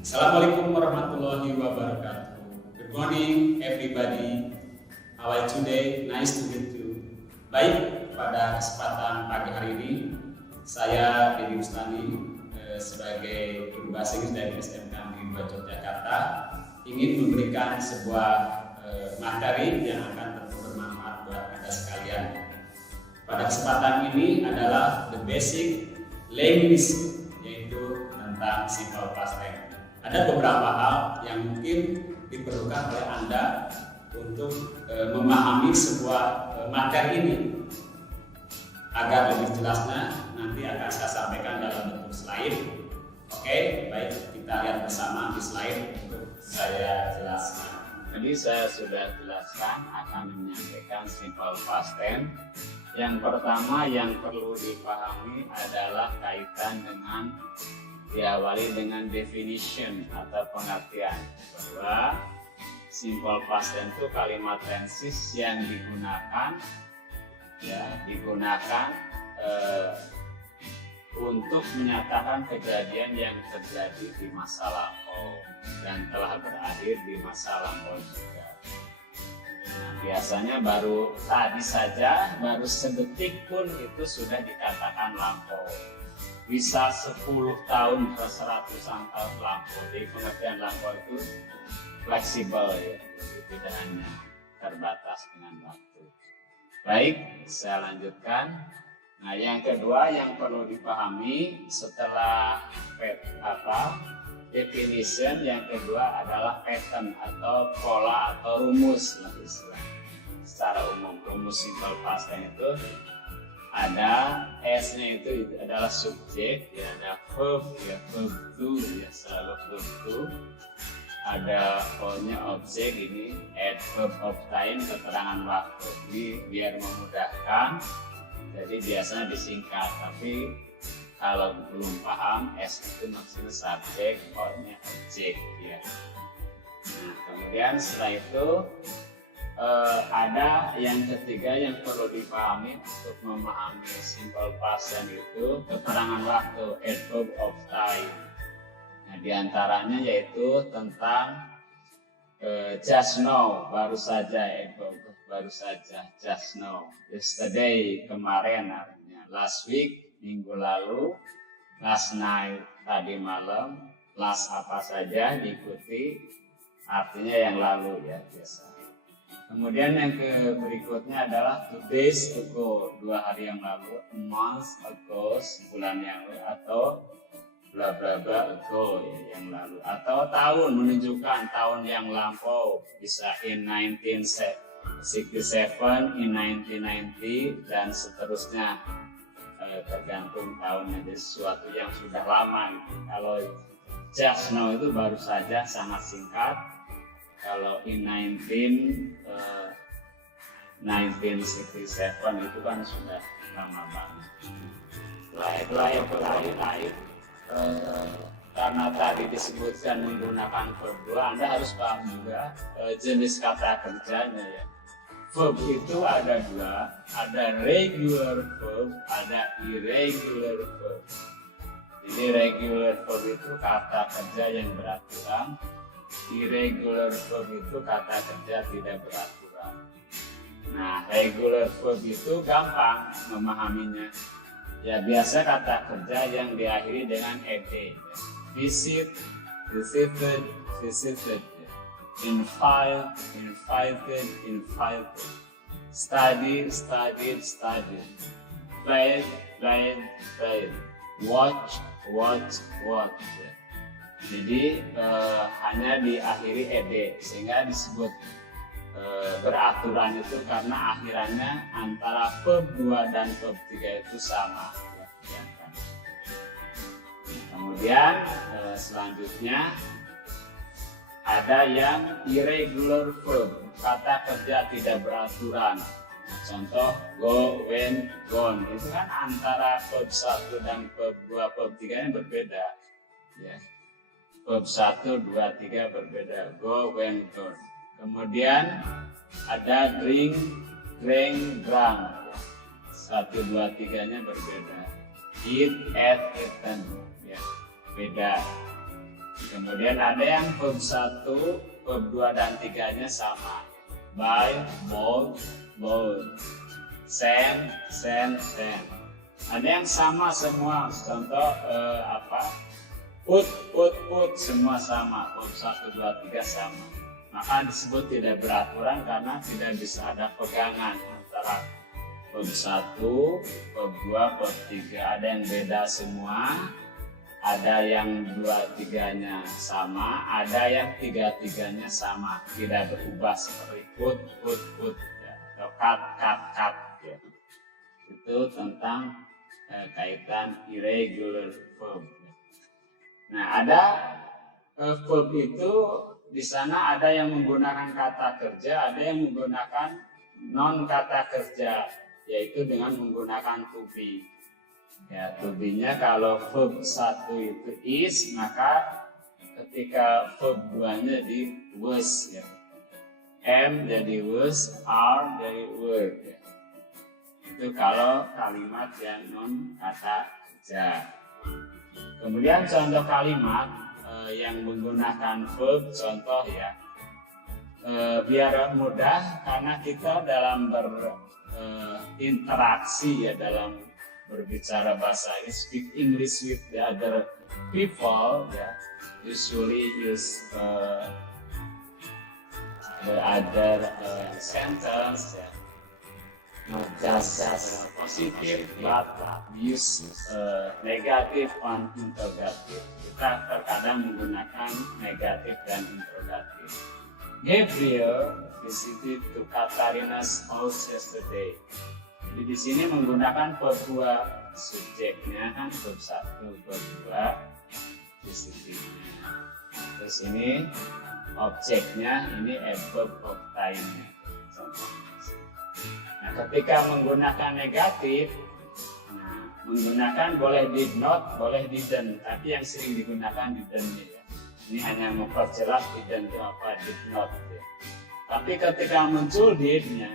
Assalamualaikum warahmatullahi wabarakatuh. Good morning everybody. How are you today? Nice to meet you. Baik, pada kesempatan pagi hari ini saya Dedi Bustami sebagai guru bahasa Inggris dari SMK Negeri 2 Yogyakarta ingin memberikan sebuah materi yang akan tentu bermanfaat buat Anda sekalian. Pada kesempatan ini adalah the basic language, yaitu tentang simple past tense. Ada beberapa hal yang mungkin diperlukan oleh Anda untuk memahami sebuah materi ini. Agar lebih jelasnya nanti akan saya sampaikan dalam bentuk slide. Oke, baik, kita lihat bersama di slide untuk saya jelaskan. Jadi saya sudah jelaskan akan menyampaikan simple past tense. Yang pertama yang perlu dipahami adalah kaitan dengan diawali dengan definition atau pengertian bahwa simple past tense itu kalimat tenses yang digunakan untuk menyatakan kejadian yang terjadi di masa lampau dan telah berakhir di masa lampau juga. Nah, biasanya baru tadi saja, baru sedetik pun itu sudah dikatakan lampau. Bisa 10 tahun, seratusan tahun lampau. Jadi pengertian lampau itu fleksibel ya, tidak hanya terbatas dengan waktu. Baik, saya lanjutkan. Nah, yang kedua yang perlu dipahami setelah definition, yang kedua adalah pattern atau pola atau rumus. Secara umum rumus simple past tense itu ada S-nya itu adalah subjek, ya, ada verb, ya, verb to, ya, selalu verb to. Ada O-nya objek, ini adverb of time, keterangan waktu. Ini biar memudahkan, jadi biasanya disingkat. Tapi kalau belum paham, S itu maksudnya subjek, O-nya objek, ya. Nah, kemudian setelah itu ada yang ketiga yang perlu dipahami untuk memahami simple past tense itu keterangan waktu, adverb of time. Nah, diantaranya yaitu tentang just now, baru saja, adverb baru saja, just now. Yesterday, kemarin artinya. Last week, minggu lalu. Last night, tadi malam. Last apa saja diikuti, artinya yang lalu, ya, biasa. Kemudian yang berikutnya adalah 2 days ago, 2 hari yang lalu, a month ago, sebulan yang lalu, atau bla bla bla ago, ya, yang lalu, atau tahun, menunjukkan tahun yang lampau, bisa in 1967, in 1990, dan seterusnya, tergantung tahunnya. Jadi sesuatu yang sudah lama. Kalau just now itu baru saja, sangat singkat. Kalau in 1967 itu kan sudah lama banget. Lain. Karena tadi disebutkan menggunakan verb 2, Anda harus paham juga jenis kata kerjanya, ya. Verb itu ada 2, ada regular verb, ada irregular verb. Jadi regular verb itu kata kerja yang beraturan, irregular verb itu kata kerja tidak beraturan. Nah, regular verb itu gampang memahaminya. Ya, biasa kata kerja yang diakhiri dengan ed. Visit, visited, visited. Invite, invited, invited. Study, studied, studied. Played, played, played. Watch, watch, watch. Jadi hanya diakhiri ed, sehingga disebut beraturan itu karena akhirannya antara verb 2 dan verb 3 itu sama, ya, kan? Kemudian selanjutnya ada yang irregular verb, kata kerja tidak beraturan. Contoh go, went, gone, itu kan antara verb 1 dan verb 2, verb 3 nya berbeda, ya. Verb 1, 2, 3 berbeda, go, went, gone. Kemudian ada drink, drank, drunk. 1, 2, 3 nya berbeda. Eat, ate, eaten, ya, beda. Kemudian ada yang verb 1, verb 2 dan 3-nya sama. Buy, bought, bought. Send, send, send. Ada yang sama semua. Contoh put, put, put, semua sama. Verb 1, 2, 3 sama. Maka disebut tidak beraturan karena tidak bisa ada pegangan antara verb 1, verb 2, verb 3. Ada yang beda semua. Ada yang 2-3-nya sama, ada yang 3-3-nya sama, tidak berubah seperti put, put, put, ya, atau cut, cut, cut. Ya. Itu tentang kaitan irregular verb. Nah, ada verb itu di sana ada yang menggunakan kata kerja, ada yang menggunakan non kata kerja, yaitu dengan menggunakan to be. Ya, to be-nya kalau verb 1 itu is, maka ketika verb 2-nya jadi was, ya. Am jadi was, are jadi were. Ya. Itu kalau kalimat yang non kata kerja. Kemudian contoh kalimat yang menggunakan verb, contoh ya, biar mudah karena kita dalam berinteraksi ya, dalam berbicara bahasa ini, speak English with the other people, ya, usually use the other sentence, ya, not just positive, but use negative and interrogative. Kita terkadang menggunakan negatif dan interrogatif. Gabriel visited to Katarina's house yesterday. Jadi di sini menggunakan verb 2, subjeknya kan verb 1, verb 2, positifnya. Terus ini objeknya, ini adverb of time-nya. Nah, ketika menggunakan negatif, menggunakan boleh did not, boleh didn't, tapi yang sering digunakan didn't ya. Ini hanya memperjelas didn't itu apa, did not ya. Tapi ketika muncul did-nya,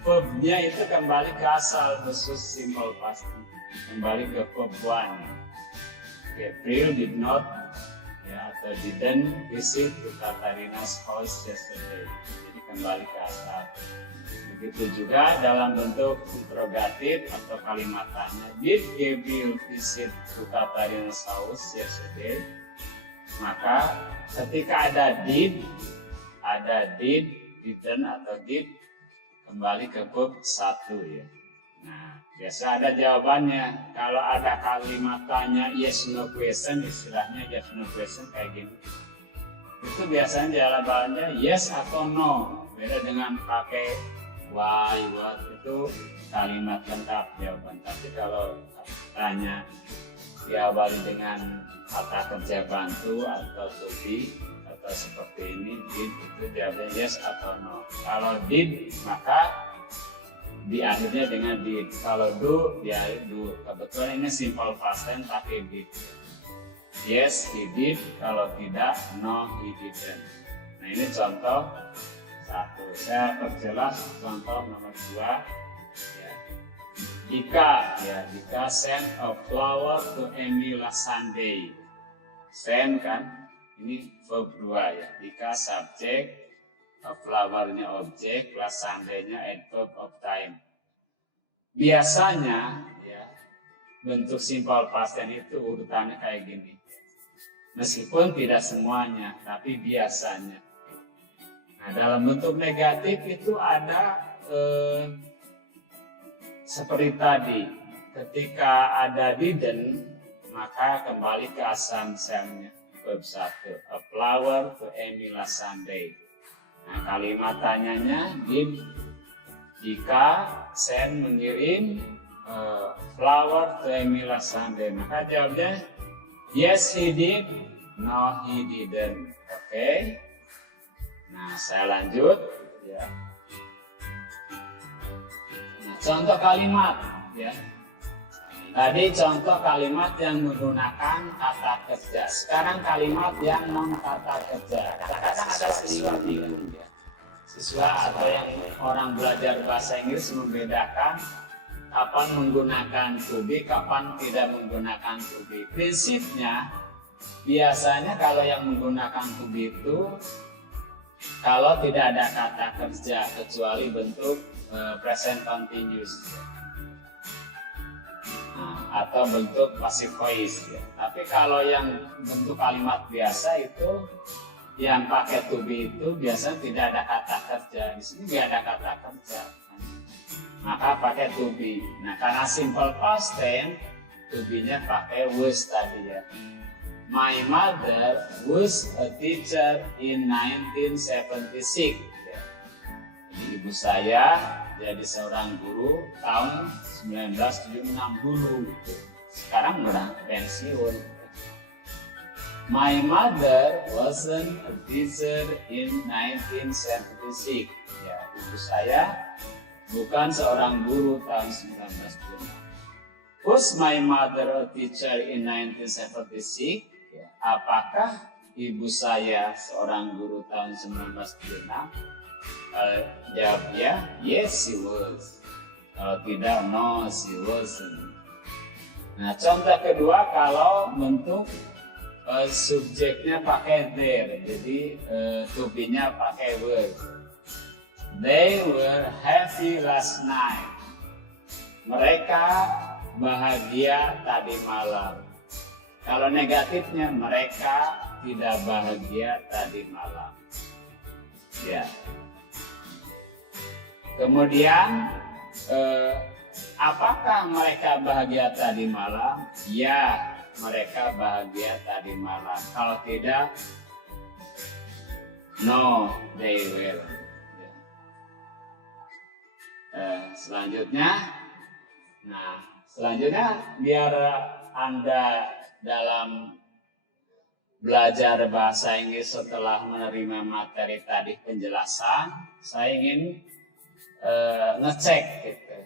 verb-nya itu kembali ke asal khusus simple past, kembali ke verb 1. Gabriel did not ya, atau didn't visit to Katarina's house yesterday. Jadi kembali ke asal. Begitu juga dalam bentuk interrogatif atau kalimat tanya. Did Gabriel visit to Katarina's house yesterday? Maka ketika ada did, didn't atau did, kembali ke verb 1 ya. Nah, biasa ada jawabannya. Kalau ada kalimat tanya yes no question, istilahnya yes no question kayak gini. Itu biasanya jawabannya yes atau no. Beda dengan pakai why, what, itu kalimat lengkap jawaban. Tapi kalau tanya diawali dengan kata kerja bantu atau to be atau seperti ini, did, itu jawabnya yes atau no. Kalau did, maka di akhirnya dengan did. Kalau do, dia do. Kebetulan ini simple past tense pakai did. Yes, he did. Kalau tidak, no, he didn't. Nah, ini contoh 1. Saya perjelas contoh nomor 2. Ya. Dika send a flower to Amy last Sunday. Send kan? Ini verb 2 ya. Dika subjek, flower-nya objek, plus Sunday-nya adverb of time. Biasanya ya, bentuk simple past tense itu urutannya kayak gini. Meskipun tidak semuanya, tapi biasanya. Nah, dalam bentuk negatif itu ada seperti tadi. Ketika ada didn't, maka kembali ke asal misalnya. Verb 1, a flower to Amy last Sunday. Nah, kalimat tanyanya did jika send mengirim flower to Amy last Sunday. Maka jawabnya yes he did, no he didn't. Oke. Nah, saya lanjut ya. Nah, contoh kalimat ya. Tadi contoh kalimat yang menggunakan kata kerja. Sekarang kalimat yang non kata kerja. Kadang ada siswa bingung ya. Siswa atau yang orang belajar bahasa Inggris membedakan kapan menggunakan to be, kapan tidak menggunakan to be. Prinsipnya biasanya kalau yang menggunakan to be itu kalau tidak ada kata kerja kecuali bentuk present continuous atau bentuk passive voice ya. Tapi kalau yang bentuk kalimat biasa itu yang pakai to be itu biasanya tidak ada kata kerja. Di sini tidak ada kata kerja, maka pakai to be. Nah, karena simple past tense, to be-nya pakai was tadi ya. My mother was a teacher in 1976. Ya. Jadi ibu saya jadi seorang guru tahun 1976 dulu. Sekarang udah pensiun. My mother wasn't a teacher in 1976. Ya, ibu saya bukan seorang guru tahun 1976. Was my mother a teacher in 1976? Ya, apakah ibu saya seorang guru tahun 1976? Jawabnya yes, she was. Kalau tidak, no, she wasn't. Nah, contoh kedua kalau bentuk subjeknya pakai there, jadi to be-nya pakai were. They were happy last night. Mereka bahagia tadi malam. Kalau negatifnya mereka tidak bahagia tadi malam. Ya. Kemudian apakah mereka bahagia tadi malam? Ya, mereka bahagia tadi malam. Kalau tidak, no, they will. Selanjutnya biar Anda dalam belajar bahasa Inggris setelah menerima materi tadi penjelasan, saya ingin ngecek gitu.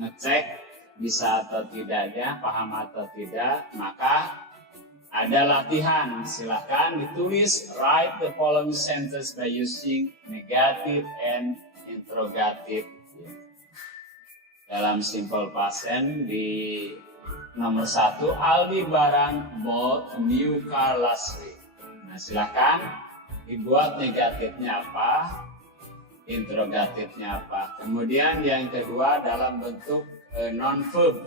Ngecek bisa atau tidaknya, paham atau tidak, maka ada latihan. Silakan ditulis, write the following sentence by using negative and interrogative. Dalam simple past tense di nomor 1, Aldi Barang bought a new car last week. Nah, silakan dibuat negatifnya apa, interrogatifnya apa. Kemudian yang kedua dalam bentuk non-verb.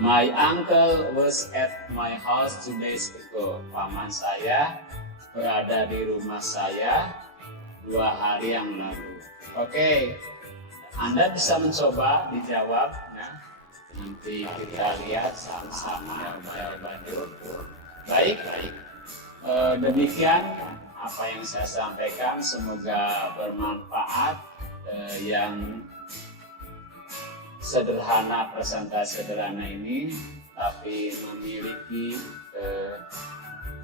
My uncle was at my house 2 days ago. Paman saya berada di rumah saya 2 hari yang lalu. Oke, Anda bisa mencoba dijawab. Nah, nanti kita lihat sama-sama jawabannya. Baik. Demikian apa yang saya sampaikan, semoga bermanfaat. Yang sederhana, presentasi sederhana ini, tapi memiliki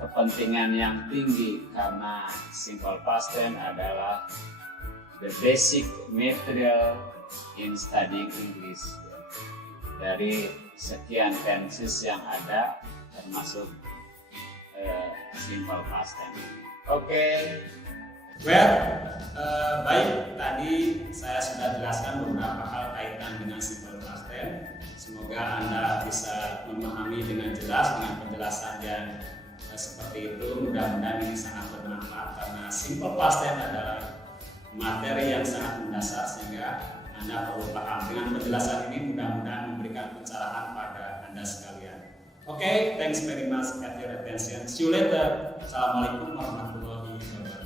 kepentingan yang tinggi karena simple past tense adalah the basic material in studying English. Dari sekian tenses yang ada, termasuk simple past tense. Oke. Baik, tadi saya sudah jelaskan beberapa hal kaitan dengan simple past tense. Semoga Anda bisa memahami dengan jelas dengan penjelasan yang seperti itu. Mudah-mudahan ini sangat bermanfaat karena simple past tense adalah materi yang sangat mendasar sehingga Anda perlu paham. Dengan penjelasan ini mudah-mudahan memberikan pencerahan pada Anda sekalian. Oke, thanks very much for your attention. See you later. Assalamualaikum warahmatullahi wabarakatuh.